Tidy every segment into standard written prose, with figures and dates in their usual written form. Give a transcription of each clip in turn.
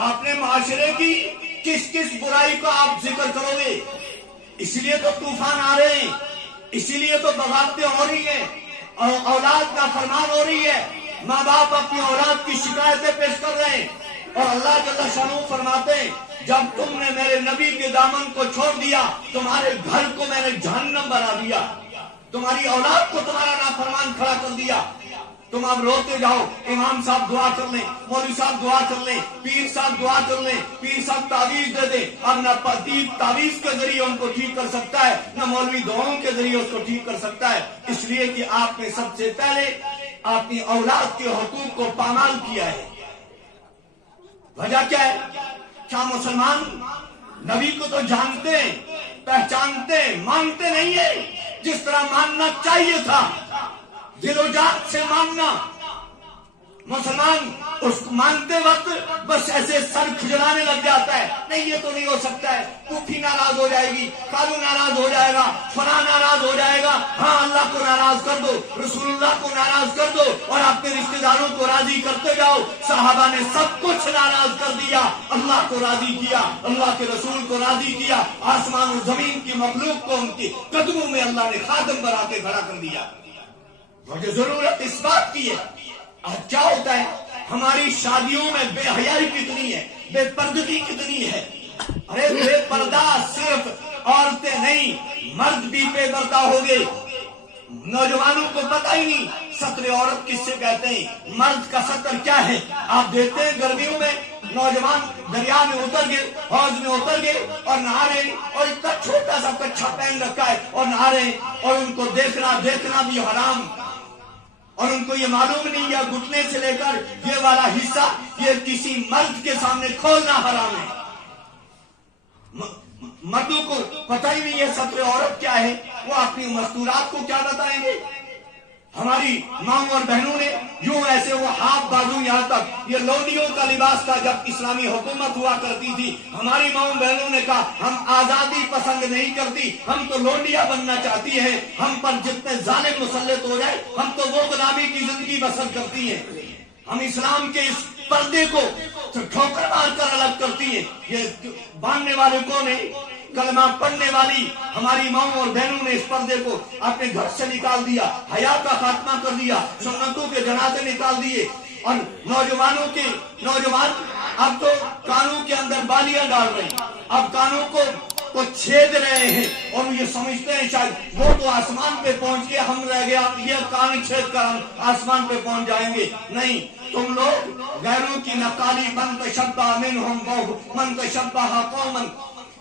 आपने माशरे की किस किस बुराई को आप जिक्र करोगे? इसलिए तो तूफान आ रहे हैं, इसीलिए तो बगावतें हो रही हैं, औलाद का फरमान हो रही है, माँ बाप अपनी औलाद की शिकायतें पेश कर रहे हैं। और अल्लाह जल्ल शानहू फरमाते हैं, जब तुमने मेरे नबी के दामन को छोड़ दिया, तुम्हारे घर को मैंने जहन्नम बना दिया, तुम्हारी औलाद को तुम्हारा नाफरमान खड़ा कर दिया। तुम अब रोते जाओ, इमाम साहब दुआ कर लें, मौलवी साहब दुआ कर लें, पीर साहब दुआ कर लें, पीर साहब तावीज दे दें। अब न पतीब तावीज के जरिए उनको ठीक कर सकता है, न मौलवी दुआओं के जरिए उसको ठीक कर सकता है, इसलिए कि आपने सबसे पहले अपनी औलाद के हुकूक को पामाल किया है। वजह क्या है? क्या मुसलमान नबी को तो जानते हैं, पहचानते हैं, मानते नहीं है जिस तरह मानना चाहिए था, दिलोजात से मानना। मुसलमान उसको मानते वक्त बस ऐसे सर खुजलाने लग जाता है, नहीं ये तो नहीं हो सकता है, कूफी नाराज हो जाएगी, कालू नाराज हो जाएगा, फला नाराज हो जाएगा, हाँ अल्लाह को नाराज कर दो, रसूलुल्लाह को नाराज कर दो और अपने रिश्तेदारों को राजी करते जाओ। साहबा ने सब कुछ नाराज कर दिया, अल्लाह को राजी किया, अल्लाह के रसूल को राजी किया, आसमान और जमीन की मखलूक को उनके कदमों में अल्लाह ने खादम बना के खड़ा कर दिया। मुझे जरूरत इस बात की है, आज क्या होता है हमारी शादियों में बेहयाई कितनी है, बेपर्दगी कितनी है। अरे बेपर्दा सिर्फ औरतें नहीं, मर्द भी बेपर्दा हो गए। नौजवानों को पता ही नहीं सत्र औरत किससे कहते हैं, मर्द का सत्र क्या है। आप देखते हैं गर्मियों में नौजवान दरिया में उतर गए, हौज में उतर गए और नहा रहे, और इतना छोटा सा कच्छा पहन रखा है और नहा रहे, और उनको देखना भी हराम, और उनको ये मालूम नहीं या घुटने से लेकर ये वाला हिस्सा ये किसी मर्द के सामने खोलना हराम है। मर्दों को पता ही नहीं है सत्र औरत क्या है, वो अपनी मस्तूरात को क्या बताएंगे। हमारी माँ और बहनों ने यूं ऐसे वो हाथ बाजू यहाँ तक, ये लोनियों का लिबास था जब इस्लामी हुकूमत हुआ करती थी। हमारी माँ बहनों ने कहा हम आजादी पसंद नहीं करती, हम तो लोनिया बनना चाहती हैं, हम पर जितने जालिम मुसल्लत हो जाए हम तो वो गुलामी की जिंदगी बसर करती हैं। हम इस्लाम के इस पर्दे को ठोकर मार कर अलग करती हैं। ये बांधने वाले कौन है? कलमा पढ़ने वाली हमारी माँ और बहनों ने इस पर्दे को अपने घर से निकाल दिया, हया का खात्मा कर दिया, सुन्नतों के जनाजे निकाल दिए, और नौजवान अब तो कानों के अंदर बालियां डाल रहे हैं, अब कानों को छेद रहे हैं, और ये समझते हैं शायद वो तो आसमान पे पहुंच के हम रह गया, ये कान छेद कर हम आसमान पे पहुंच जाएंगे। नहीं, तुम लोग गैरों की नकाली मन तशब्बह मिनहुम मन तशब्बह कौमन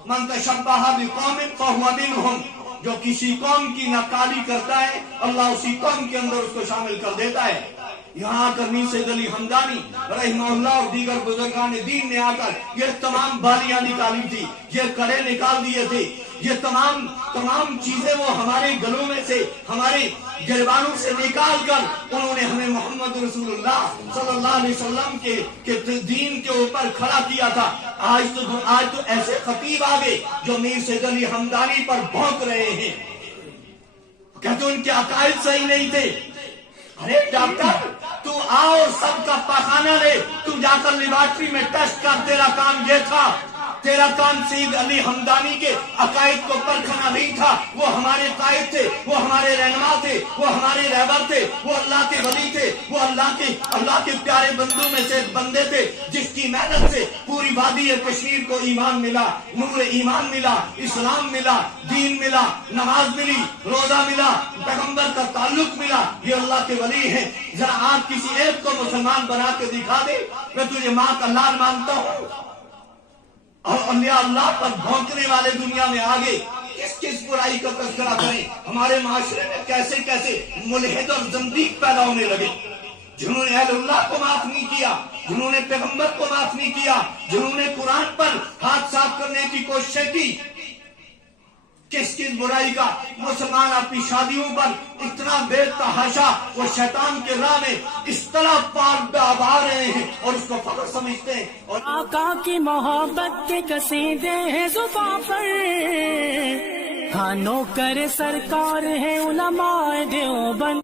मन तशब्बह बिकौमिन फहुव मिनहुम, जो किसी कौम की नकाली करता है अल्लाह उसी कौम के अंदर उसको शामिल कर देता है। यहाँ आकर मीर सैयद अली हमदानी रहमहुल्लाह और दीगर बुजुर्गान दीन ने आकर ये तमाम बालियां निकाली थी, ये कड़े निकाल दिए थे, ये तमाम चीजें वो हमारे गलों में से, हमारे गिरबानों से निकाल कर उन्होंने हमें मोहम्मद रसूलुल्लाह सल्लल्लाहु अलैहि वसल्लम के दीन के ऊपर खड़ा किया था। आज तो ऐसे खतीब आ गए जो मीर सैयद अली हमदानी पर भौंक रहे हैं, कहते उनके अकायद सही नहीं थे। अरे डॉक्टर तू आओ सबका पाखाना ले, तू जाकर लेबोरेटरी में टेस्ट कर, तेरा काम ये था, तेरा काम सैयद अली हमदानी के अकायद को परखना नहीं था। वो हमारे कायद थे, वो हमारे रहनुमा थे, वो हमारे रहबर थे, वो अल्लाह के वली थे, वो अल्लाह के प्यारे बंदों में से बंदे थे जिसकी मेहनत से पूरी वादी कश्मीर को ईमान मिला, नूर ईमान मिला, इस्लाम मिला, दीन मिला, नमाज मिली, रोजा मिला, पैगंबर का ताल्लुक मिला। ये अल्लाह के वली हैं। जरा आप किसी एक को मुसलमान बना के दिखा दे, मैं तुझे माँ का लाल मानता हूँ, और अल्लाह पर भौंकने वाले दुनिया में आगे किस बुराई का तस्करा करें। हमारे माशरे में कैसे कैसे मुल्हिद और ज़ंदीक पैदा होने लगे, जिन्होंने अहलुल्लाह को माफ नहीं किया, जिन्होंने पैगंबर को माफ नहीं किया, जिन्होंने कुरान पर हाथ साफ करने की कोशिश की। किस बुराई का मुसलमान अपनी शादियों पर इतना बेतहाशा वो शैतान के राह में इस तरह पार आ रहे हैं और उसको फख्र समझते हैं। और आका की मोहब्बत के कसीदे हैं ज़ुबां पर, हाँ नौकर सरकार है उलमाए देवबंद।